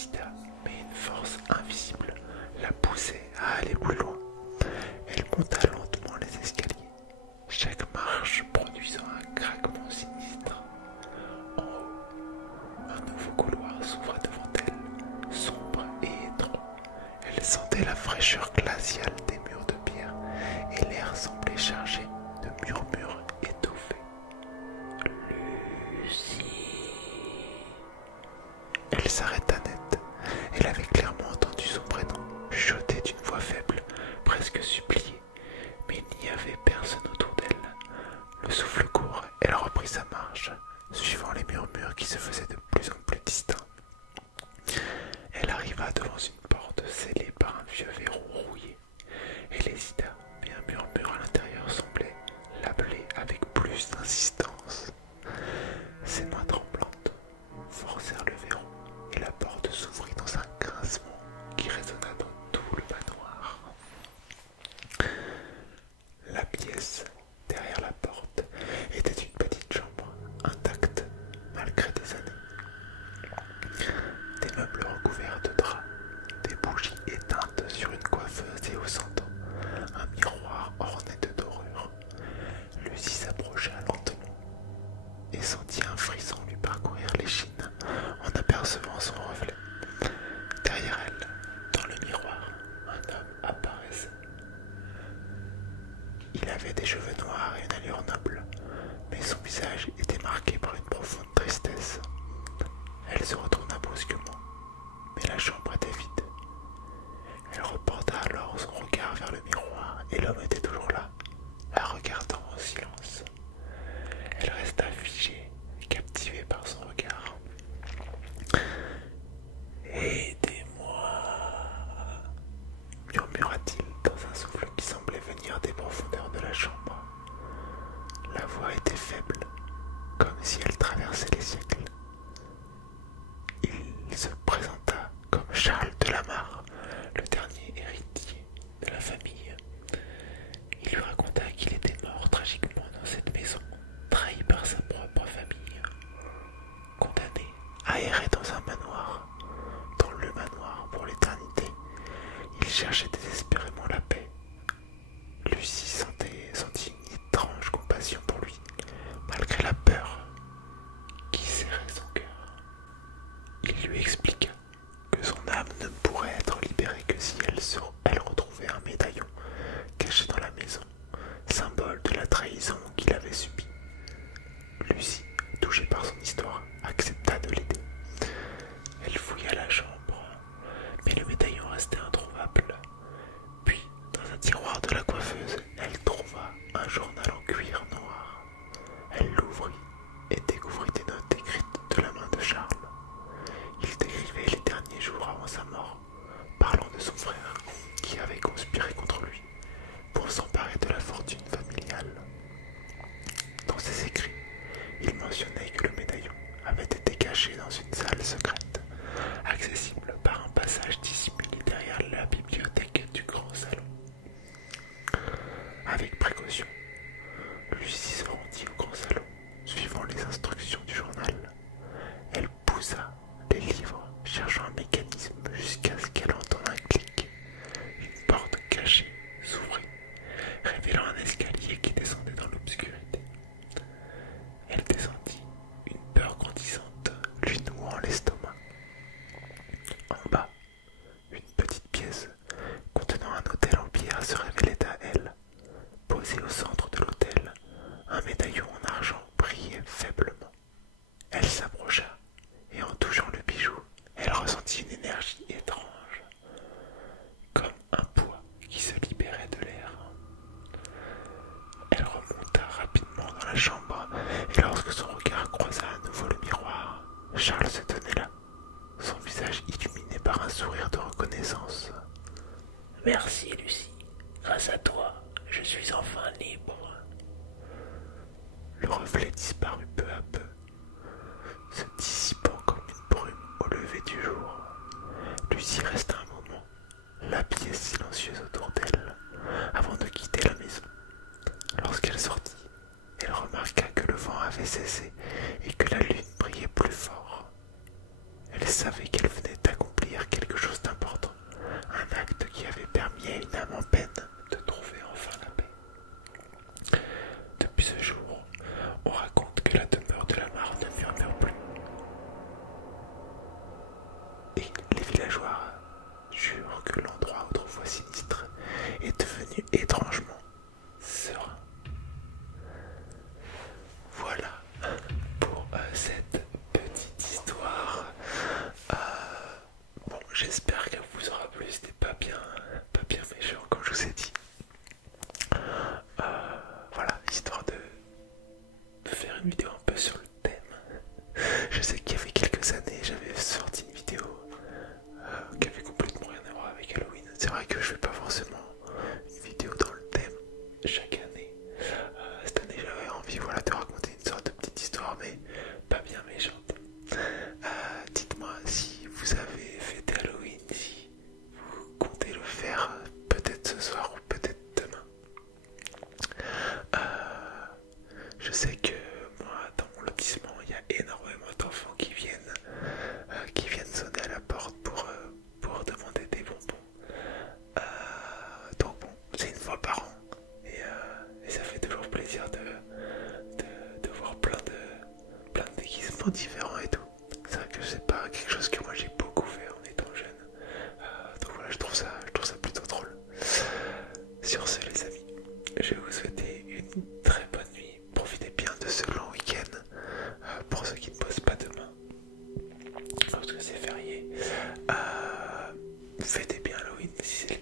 hésita, mais une force invisible la poussait à aller plus loin. Elle monta lentement les escaliers, chaque marche produisant un craquement sinistre. En haut, un nouveau couloir s'ouvrait devant elle, sombre et étroit. Elle sentait la fraîcheur glaciale des murs de pierre et l'air semblait chargé de murmures étouffés. Lucie. Elle s'arrêta net. Elle avait clairement entendu son prénom, chuchoté d'une voix faible, presque supplié, mais il n'y avait personne autour d'elle. Le souffle court, elle reprit sa marche, suivant les murmures qui se faisaient de plus en plus distincts. Elle arriva devant une porte scellée par un vieux verrou rouillé. Elle hésita, mais un murmure à l'intérieur semblait l'appeler avec plus d'insistance. Ses mains tremblantes forcèrent le verrou et la porte s'ouvrit dans un grincement qui résonna dans tout le manoir. La pièce, derrière la porte, était une petite chambre, intacte malgré des années. Des meubles recouverts de draps, des bougies éteintes sur une coiffeuse et au centre, un miroir orné de dorures. Lucie s'approcha lentement et sentit un frisson lui parcourir l'échine en apercevant son reflet. Derrière elle, dans le miroir, un homme apparaissait. Il avait des cheveux noirs et une allure noble, mais son visage était marqué par une profonde tristesse. Elle se retourna brusquement, mais la chambre était vide. Elle reporta alors son regard vers le miroir et l'homme était toujours là, la regardant en silence. Elle resta figée, captivée par son regard. Aidez-moi, murmura-t-il dans un souffle qui semblait venir des profondeurs de la chambre. La voix était faible, comme si elle traversait les siècles. Il se présenta comme Charles de Lamare, le dernier héritier de la famille. Il lui raconta qu'il était mort tragiquement dans cette maison, trahi par sa propre famille, condamné à errer dans un manoir, dans le manoir pour l'éternité. Il cherchait désespérément la paix. Lucie sentit une étrange compassion pour lui, malgré la peur qui serrait son cœur. Il lui expliqua que son âme ne pourrait être libérée que si elle retrouvait un médaillon caché dans la maison, symbole de la trahison qu'il avait subie. Lucie, touchée par son histoire, accepta de l'aider. Elle fouilla la chambre, mais le médaillon restait introuvable. Puis, dans un tiroir de la coiffeuse, elle trouva un journal en cuir noir. Elle l'ouvrit et découvrit des notes écrites de la main de Charles. Il décrivait les derniers jours avant sa mort, parlant de son frère qui avait conspiré contre lui pour s'emparer de la fortune familiale. Dans ses écrits, il mentionnait que le médaillon avait été caché dans une salle secrète, accessible par un passage dissimulé derrière la bibliothèque du grand salon. Avec précaution, Lucie se rendit au grand salon, suivant les instructions du journal. Elle poussa les livres, cherchant un mécanisme jusqu'à ce qu'elle entende un clic. Une porte cachée s'ouvrit, révélant un escalier qui descendait dans l'obscurité. Elle descendit, une peur grandissante lui nouant l'estomac. En bas, une petite pièce contenant un autel en pierre se révélait à elle. Posé au centre de l'autel, un médaillon en argent brillait faiblement. Elle s'approcha et en touchant le bijou, elle ressentit une énergie étrange, comme un poids qui se libérait de l'air. Elle remonta rapidement dans la chambre et lorsque son regard croisa à nouveau le miroir, Charles se tenait là, son visage illuminé par un sourire de reconnaissance. « Merci Lucie, grâce à toi, je suis enfin libre. » Le reflet disparut peu à peu, se dissipant comme une brume au lever du jour. Lucie resta un moment, la pièce silencieuse autour d'elle, avant de quitter la maison. Lorsqu'elle sortit, elle remarqua que le vent avait cessé et que la lune brillait plus fort. Elle savait qu'elle venait d'accomplir étrangement serein. Voilà pour cette petite histoire. Bon, j'espère qu'elle vous aura plu. C'était pas bien méchant comme je vous ai dit. Voilà, histoire de faire une vidéo un peu sur le thème. Je sais qu'il y avait quelques années, j'avais sorti une vidéo qui avait complètement rien à voir avec Halloween. C'est vrai que je fais pas forcément une vidéo dans le thème chaque année. Cette année, j'avais envie, voilà, de raconter une sorte de petite histoire, mais pas bien méchante. Dites-moi si vous avez fêté Halloween, si vous comptez le faire peut-être ce soir ou peut-être demain. Je sais que moi, dans mon lotissement, il y a énormément d'enfants qui viennent sonner à la porte pour demander des bonbons. Donc bon, c'est une fois par an et ça fait toujours plaisir de voir plein de déguisements différents et tout. C'est vrai que c'est pas quelque chose que moi j'ai beaucoup fait en étant jeune. Donc voilà, je trouve ça plutôt drôle. Sur ce les amis, je vais vous souhaiter une très bonne nuit. Profitez bien de ce long week-end. Pour ceux qui ne bossent pas demain, parce que c'est férié, fêtez bien Halloween si c'est le